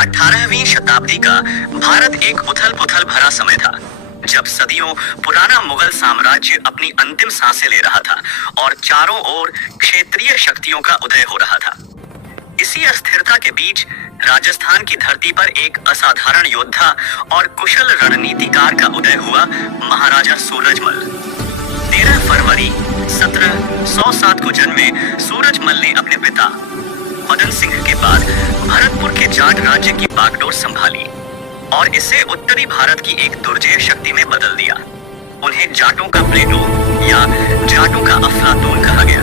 18वीं शताब्दी का भारत एक उथल-पुथल भरा समय था, जब सदियों पुराना मुगल साम्राज्य अपनी अंतिम सांसें ले रहा था और चारों ओर क्षेत्रीय शक्तियों का उदय हो रहा था। इसी अस्थिरता के बीच राजस्थान की धरती पर एक असाधारण योद्धा और कुशल रणनीतिकार का उदय हुआ, महाराजा सूरजमल। 13 फरवरी 1707 को जन्मे सूरजमल ने अपने पिता मदन सिंह के बाद भरतपुर के जाट राज्य की बागडोर संभाली और इसे उत्तरी भारत की एक दुर्जय शक्ति में बदल दिया। उन्हें जाटों का प्लेटो या जाटों का अफलातून कहा गया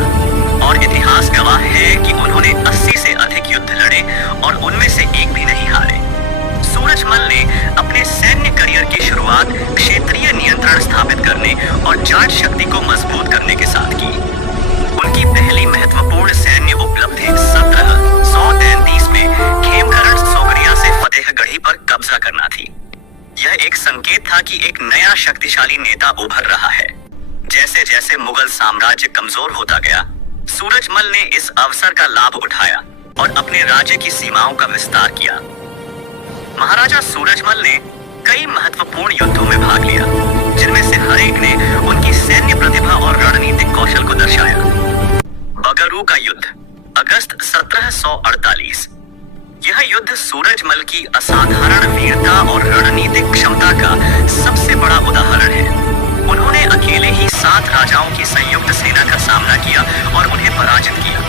और इतिहास गवाह है कि उन्होंने 80 से अधिक युद्ध लड़े और उनमें से एक भी नहीं हारे। सूरजमल ने अपने सैन्य करियर की शुरुआत क्षेत्रीय नियंत्रण स्थापित करने और जाट शक्ति को मजबूत करने के साथ की। उनकी पहली महत्वपूर्ण सैन्य उपलब्धि 1733 में खेमकरण सोगरिया से फतेहगढ़ी पर कब्जा करना थी। यह एक संकेत था कि एक नया शक्तिशाली नेता उभर रहा है। जैसे जैसे मुगल साम्राज्य कमजोर होता गया, सूरजमल ने इस अवसर का लाभ उठाया और अपने राज्य की सीमाओं का विस्तार किया। महाराजा सूरजमल ने कई महत्वपूर्ण युद्धों में भाग लिया, जिनमें से हर एक ने उनकी सैन्य प्रतिभा और रणनीतिक कौशल को दर्शाया। बगरू का युद्ध, अगस्त 1748। यह युद्ध सूरजमल की असाधारण वीरता और रणनीतिक क्षमता का सबसे बड़ा उदाहरण है। उन्होंने अकेले ही 7 राजाओं की संयुक्त सेना का सामना किया और उन्हें पराजित किया।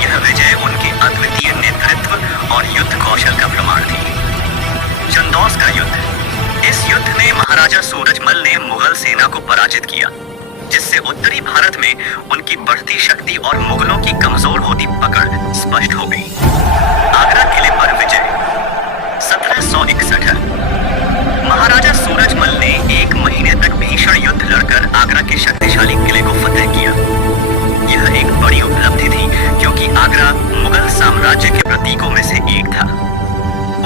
यह विजय उनके अद्वितीय नेतृत्व और युद्ध कौशल का प्रमाण थी। चंदौस का युद्ध, इस युद्ध में महाराजा सूरजमल ने मुगल सेना को पराजित किया, जिससे उत्तरी भारत में उनकी बढ़ती शक्ति और मुगलों की कमजोर होती पकड़ स्पष्ट हो गई। आगरा किले पर विजय, 1761। महाराजा सूरजमल ने 1 महीने तक भीषण युद्ध लड़कर आगरा के शक्तिशाली किले को फतेह किया। यह एक बड़ी उपलब्धि थी, क्योंकि आगरा मुगल साम्राज्य के प्रतीकों में से एक था।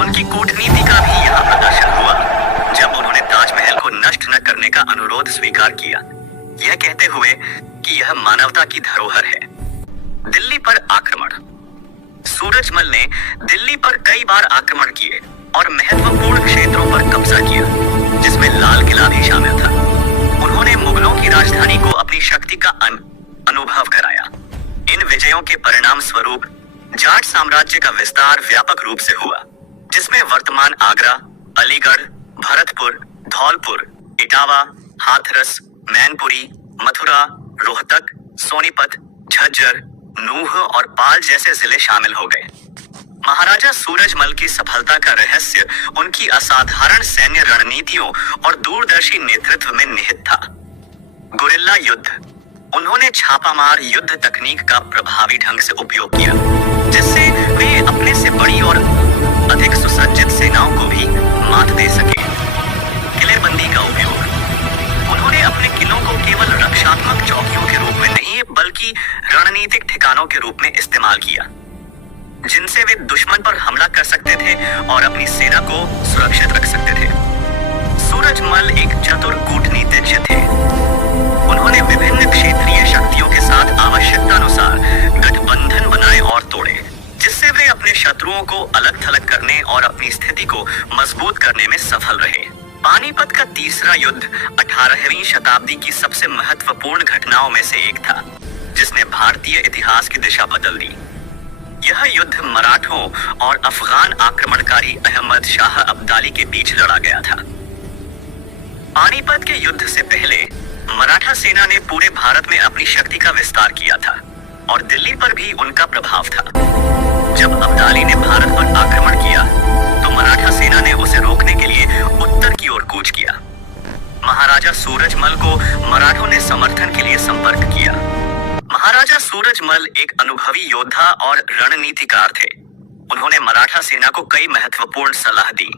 उनकी कूटनीति का भी यहाँ प्रदर्शन हुआ, जब उन्होंने ताजमहल को नष्ट न करने का अनुरोध स्वीकार किया, यह कहते हुए कि यह मानवता की धरोहर है। दिल्ली पर आक्रमण, सूरजमल ने दिल्ली पर कई बार आक्रमण किए और महत्वपूर्ण क्षेत्रों पर कब्जा किया, जिसमें लाल किला भी शामिल था। उन्होंने मुगलों की राजधानी को अपनी शक्ति का अनुभव कराया। इन विजयों के परिणाम स्वरूप जाट साम्राज्य का विस्तार व्यापक रूप से हुआ, जिसमें वर्तमान आगरा, अलीगढ़, भरतपुर, धौलपुर, इटावा, हाथरस, मैनपुरी, मथुरा, रोहतक, सोनीपत, झज्जर, नूह और पाल जैसे जिले शामिल हो गए। महाराजा सूरजमल की सफलता का रहस्य उनकी असाधारण सैन्य रणनीतियों और दूरदर्शी नेतृत्व में निहित था। गुरिल्ला युद्ध, उन्होंने छापामार युद्ध तकनीक का प्रभावी ढंग से उपयोग किया, जिससे वे अपने से बड़ी और अधिक सुसज्जित सेनाओं को भी मात दे सके। किलेबंदी का उपयोग, उन्होंने अपने किलों को केवल रक्षात्मक चौकियों के रूप में नहीं, बल्कि रणनीतिक ठिकानों के रूप में इस्तेमाल किया, जिनसे वे दुश्मन पर हमला कर सकते थे और अपनी सेना को सुरक्षित रख सकते थे। सूरजमल एक चतुर कूटनीतिज्ञ थे। उन्होंने विभिन्न क्षेत्रीय शक्तियों के साथ आवश्यकतानुसार गठबंधन बनाए और तोड़े, जिससे वे अपने शत्रुओं को अलग थलग करने और अपनी स्थिति को मजबूत करने में सफल रहे। पानीपत का तीसरा युद्ध 18वीं शताब्दी की सबसे महत्वपूर्ण घटनाओं में से एक था, जिसने भारतीय इतिहास की दिशा बदल दी। यह युद्ध मराठों और अफगान आक्रमणकारी अहमद शाह अब्दाली के बीच लड़ा गया था। पानीपत के युद्ध से पहले मराठा सेना ने पूरे भारत में अपनी शक्ति का विस्तार किया था और दिल्ली पर भी उनका प्रभाव था। जब अब्दाली ने भारत पर आक्रमण किया, तो मराठा सेना ने उसे रोकने के लिए उत्तर की ओर कूच किया। महाराजा सूरजमल को मराठों ने समर्थन के लिए संपर्क किया। महाराजा सूरजमल एक अनुभवी योद्धा और रणनीतिकार थे। उन्होंने मराठा सेना को कई महत्वपूर्ण सलाह दी।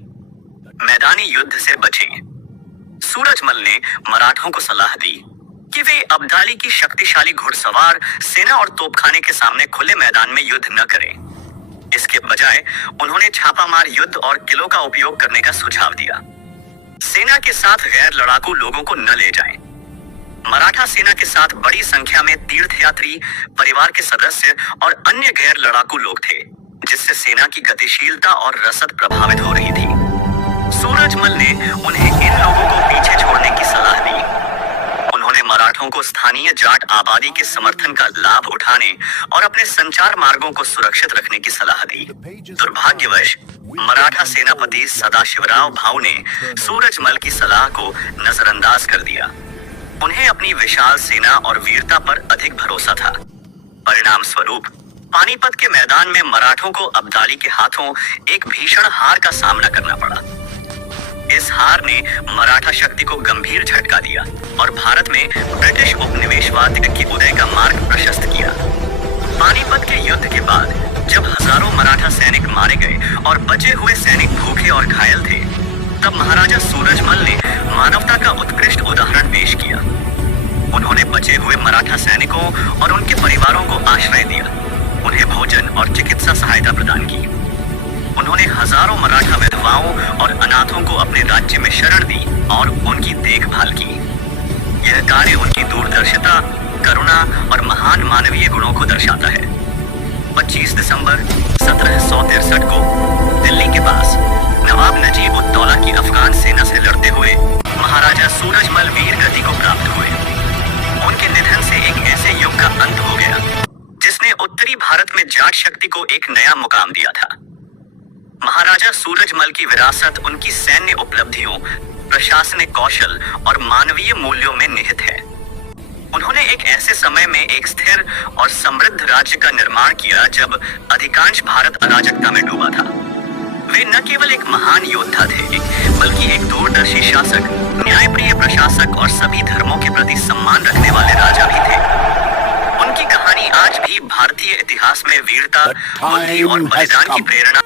मैदानी युद्ध से बचें। सूरजमल ने मराठों को सलाह दी कि वे अब्दाली की शक्तिशाली घुड़सवार सेना और तोपखाने के सामने खुले मैदान में युद्ध न करें। इसके बजाय उन्होंने छापामार युद्ध और किलों का उपयोग करने का सुझाव दिया। सेना के साथ गैर लड़ाकू लोगों को न ले जाएं। मराठा सेना के साथ बड़ी संख्या में तीर्थयात्री, परिवार के सदस्य और अन्य गैर लड़ाकू लोग थे, जिससे सेना की गतिशीलता और रसद प्रभावित हो रही थी। सूरजमल ने उन्हें इन लोगों को पीछे छोड़ने की सलाह दी। उन्होंने मराठों को स्थानीय जाट आबादी के समर्थन का लाभ उठाने और अपने संचार मार्गों को सुरक्षित रखने की सलाह दी। दुर्भाग्यवश मराठा सेनापति सदाशिवराव भाऊ ने सूरजमल की सलाह को नजरअंदाज कर दिया। उन्हें अपनी विशाल सेना और वीरता पर अधिक भरोसा था। परिणाम स्वरूप पानीपत के मैदान में मराठों को अब्दाली के हाथों एक भीषण हार का सामना करना पड़ा। इस हार ने मराठा शक्ति को गंभीर झटका दिया और भारत में ब्रिटिश उपनिवेशवाद के उदय का मार्ग प्रशस्त किया। पानीपत के युद्ध के बाद जब हजारों मराठा सैनिक मारे गए और बचे हुए सैनिक भूखे और घायल थे, तब महाराजा सूरजमल ने मानवता का उत्कृष्ट उदाहरण पेश किया। उन्होंने बचे हुए मराठा सैनिकों और उनके परिवारों को आश्रय दिया, उन्हें भोजन और चिकित्सा सहायता प्रदान की। उन्होंने हजारों मराठा विधवाओं और अनाथों को अपने राज्य में शरण दी और उनकी देखभाल की। यह कार्य उनकी दूरदर्शिता, करुणा और महान मानवीय गुणों को दर्शाता है। 25 दिसंबर 1763 को दिल्ली के पास नवाब नजीब उद दौला की अफगान सेना से लड़ते हुए महाराजा सूरजमल वीर गति को प्राप्त हुए। उनके निधन से एक ऐसे युग का अंत हो गया जिसने उत्तरी भारत में जाट शक्ति को एक नया मुकाम दिया था। महाराजा सूरजमल की विरासत उनकी सैन्य उपलब्धियों, प्रशासनिक कौशल और मानवीय मूल्यों में निहित है। उन्होंने एक ऐसे समय में एक स्थिर और समृद्ध राज्य का निर्माण किया जब अधिकांश भारत अराजकता में डूबा था। वे न केवल एक महान योद्धा थे, बल्कि एक दूरदर्शी शासक, न्यायप्रिय प्रशासक और सभी धर्मों के प्रति सम्मान रखने वाले राजा भी थे। उनकी कहानी आज भी भारतीय इतिहास में वीरता, बुद्धि और बलिदान की प्रेरणा